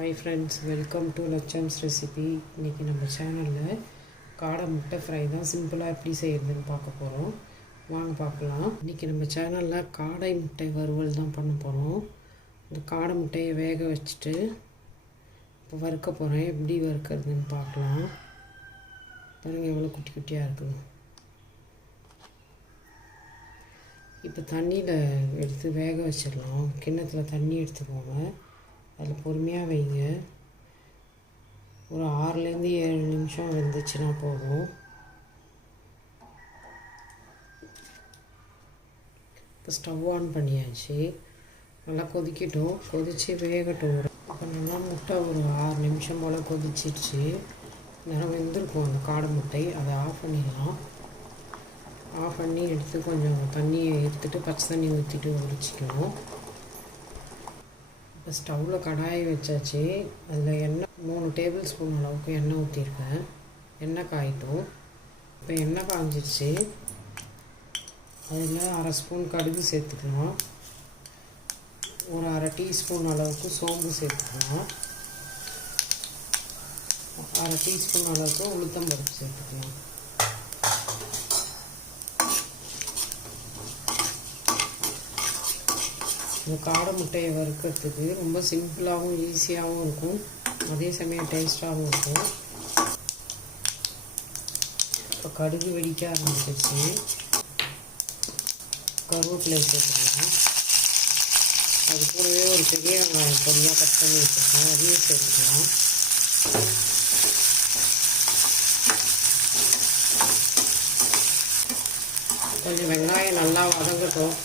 Hi friends, welcome to Lacham's recipe. இன்றைக்கி நம்ம சேனலில் காடை முட்டை ஃப்ரை தான் சிம்பிளாக எப்படி செய்யறதுன்னு பார்க்க போகிறோம். வாங்க பார்க்கலாம். இன்றைக்கி நம்ம சேனலில் காடை முட்டை வறுவல் தான் பண்ண போகிறோம். இந்த காடை முட்டையை வேக வச்சுட்டு இப்போ வறுக்க போகிறேன். எப்படி வறுக்கிறதுன்னு பார்க்கலாம். பாருங்கள் எவ்வளோ குட்டி குட்டியாக இருக்குது. இப்போ தண்ணியில் எடுத்து வேக வச்சிடலாம். கிண்ணத்தில் தண்ணி எடுத்துக்கோங்க. அதில் பொறுமையாக வைங்க. ஒரு 6லேருந்து 7 நிமிஷம் வெந்துச்சுன்னா போதும். இப்போ ஸ்டவ் ஆன் பண்ணியாச்சு. நல்லா கொதிக்கட்டும். கொதித்து வேகட்டும். இப்போ நல்லா முட்டை ஒரு 6 நிமிஷம் போல் கொதிச்சிடுச்சு. நேரம் வெந்திருக்கும் அந்த காடை முட்டை. அதை ஆஃப் பண்ணிடலாம். ஆஃப் பண்ணி எடுத்து கொஞ்சம் தண்ணியை எடுத்துகிட்டு பச்சை தண்ணி ஊற்றிட்டு உரிச்சிக்கணும். இப்போ ஸ்டவ்வில் கடாயை வச்சாச்சு. அதில் எண்ணெய் 3 டேபிள் ஸ்பூன் அளவுக்கு எண்ணெய் ஊற்றிருக்கேன். எண்ணெய் காயிட்டும். இப்போ எண்ணெய் காய்ஞ்சிடுச்சு. அதில் 1/2 ஸ்பூன் கடுகு சேர்த்துக்கலாம். ஒரு 1/2 டீஸ்பூன் அளவுக்கு சோம்பு சேர்த்துக்கலாம். 1/2 டீஸ்பூன் அளவுக்கு உளுத்தம்பருப்பு சேர்த்துக்கலாம். இந்த காடை முட்டையை வறுக்கிறதுக்கு ரொம்ப சிம்பிளாகவும் ஈஸியாகவும் இருக்கும். அதே சமயம் டேஸ்ட்டாகவும் இருக்கும். இப்போ கடுகு வெடிக்க ஆரம்பிச்சிருச்சு. கருவேப்பிலை சேர்த்துக்கலாம். அது கூடவே ஒரு பெரிய வெங்காயம் பொடியாக கட் பண்ணி வச்சுருக்கேன். அதையும் சேர்த்துக்கலாம். கொஞ்சம் வெங்காயம் நல்லா வதங்கட்டும்.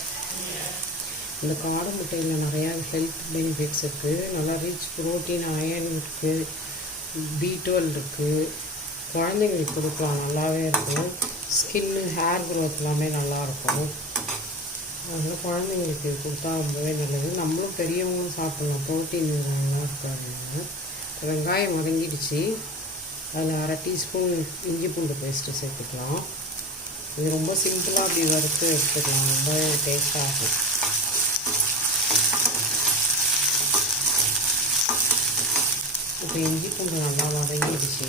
இந்த காடை முட்டையில் நிறையா ஹெல்த் பெனிஃபிட்ஸ் இருக்குது. நல்லா ரிச் ப்ரோட்டீன், அயர்ன் இருக்குது, B12 இருக்குது. குழந்தைங்களுக்கு கொடுக்கலாம், நல்லாவே இருக்கும். ஸ்கின்னு, ஹேர் க்ரோத் எல்லாமே நல்லாயிருக்கும். அதனால் குழந்தைங்களுக்கு கொடுத்தா ரொம்பவே நல்லது. நம்மளும் பெரியவங்களும் சாப்பிட்லாம். ப்ரோட்டீன் நல்லா இருக்காதுங்க. வெங்காயம் வதங்கிடுச்சு. அதில் 1/2 டீஸ்பூன் இஞ்சி பூண்டு பேஸ்ட்டு சேர்த்துக்கலாம். இது ரொம்ப சிம்பிளாக அப்படி வறுத்து எடுத்துக்கலாம். ரொம்ப டேஸ்ட்டாக இருக்கும். இப்போ இஞ்சி பூண்டு நல்லா வதங்கிடுச்சு.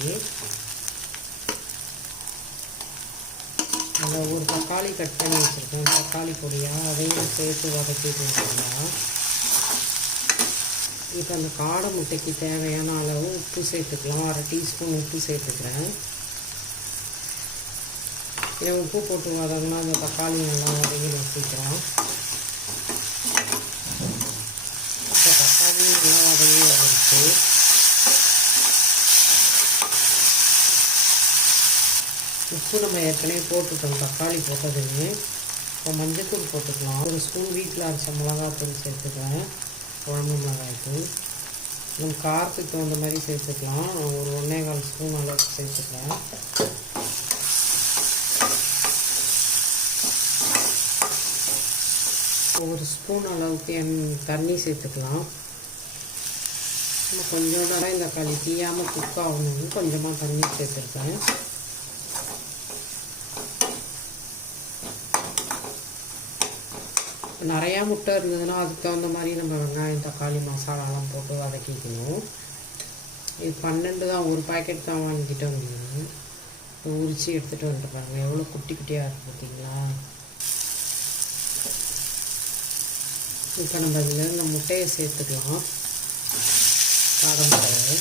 அதில் ஒரு தக்காளி கட் பண்ணி வச்சுருக்கேன். தக்காளி பொடியாக அதையும் சேர்த்து வதக்கிட்டுங்களா. இப்போ அந்த காடை முட்டைக்கு தேவையான அளவு உப்பு சேர்த்துக்கலாம். 1/2 டீஸ்பூன் உப்பு சேர்த்துக்கிறேன். இதை உப்பு போட்டு வதங்கினா அந்த தக்காளி நல்லா வதங்கி வச்சுக்கலாம். இப்போ தக்காளி நல்லா வதங்கி வந்துடுச்சு. உப்பு நம்ம ஏற்கனவே போட்டுட்டோம் தக்காளி போட்டதுன்னு. இப்போ மஞ்சத்தூள் போட்டுக்கலாம். 1 ஸ்பூன் வீட்டில் அரைச்ச மிளகாத்தூள் சேர்த்துக்கிறேன். குழம்பு மிளகாய்த்தூள் நம்ம காரத்துக்கு தகுந்த மாதிரி சேர்த்துக்கலாம். ஒரு 1.25 ஸ்பூன் அளவுக்கு சேர்த்துக்கிறேன். ஒரு ஸ்பூன் அளவுக்கு தண்ணி சேர்த்துக்கலாம். கொஞ்சம் நேரம் இந்த களி தீயாமல் குக் ஆகணும்னு கொஞ்சமாக தண்ணி சேர்த்துருக்கேன். நிறையா முட்டை இருந்ததுன்னா அதுக்கு தகுந்த மாதிரி நம்ம வெங்காயம், தக்காளி, மசாலாலாம் போட்டு வதக்கிக்கணும். இது 12 தான், ஒரு பாக்கெட் தான் வாங்கிட்டு வந்தேன். உரித்து எடுத்துகிட்டு வந்துட்டு பாருங்கள் எவ்வளோ குட்டி குட்டியாக இருக்குது பார்த்தீங்களா. இப்போ நம்ம இதில் இந்த முட்டையை சேர்த்துக்கலாம். காடை முட்டையை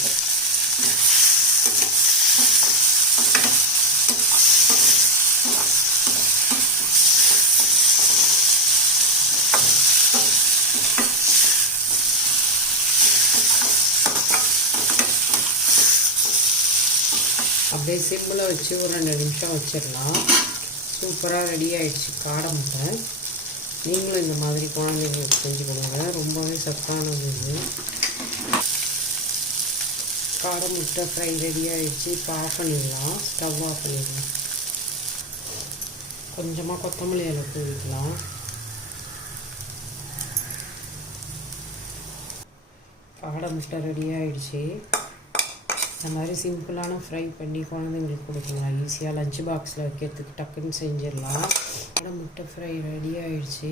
அப்படியே சிம்மில் வச்சு ஒரு 2 நிமிஷம் வச்சிடலாம். சூப்பராக ரெடி ஆகிடுச்சு காடை முட்டை. நீங்களும் இந்த மாதிரி குழந்தைங்களுக்கு செஞ்சு கொடுங்க. ரொம்பவே சத்தானது இது. காடை முட்டை ஃப்ரை ரெடி ஆகிடுச்சு. இப்போ ஆஃப் பண்ணிடலாம். ஸ்டவ் ஆஃப் பண்ணிடலாம். கொஞ்சமாக கொத்தமல்லி இலை தூவிக்கலாம். காடை முட்டை ரெடி ஆகிடுச்சு. இந்த மாதிரி சிம்பிளான ஃப்ரை பண்ணி குழந்தைங்களுக்கு கொடுக்கலாம். ஈஸியாக லஞ்ச் பாக்ஸில் வைக்கிறதுக்கு டக்குன்னு செஞ்சிடலாம். காடை முட்டை ஃப்ரை ரெடி ஆகிடுச்சு.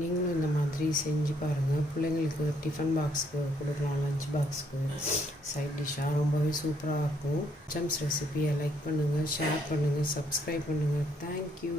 நீங்களும் இந்த மாதிரி செஞ்சு பாருங்கள். பிள்ளைங்களுக்கு டிஃபன் பாக்ஸ்க்கு கொடுக்கலாம், லஞ்ச் பாக்ஸ்க்கு சைட் டிஷ்ஷாக ரொம்பவே சூப்பராக இருக்கும். ஜம்ஸ் ரெசிபியை லைக் பண்ணுங்கள், ஷேர் பண்ணுங்கள், சப்ஸ்கிரைப் பண்ணுங்கள். தேங்க்யூ.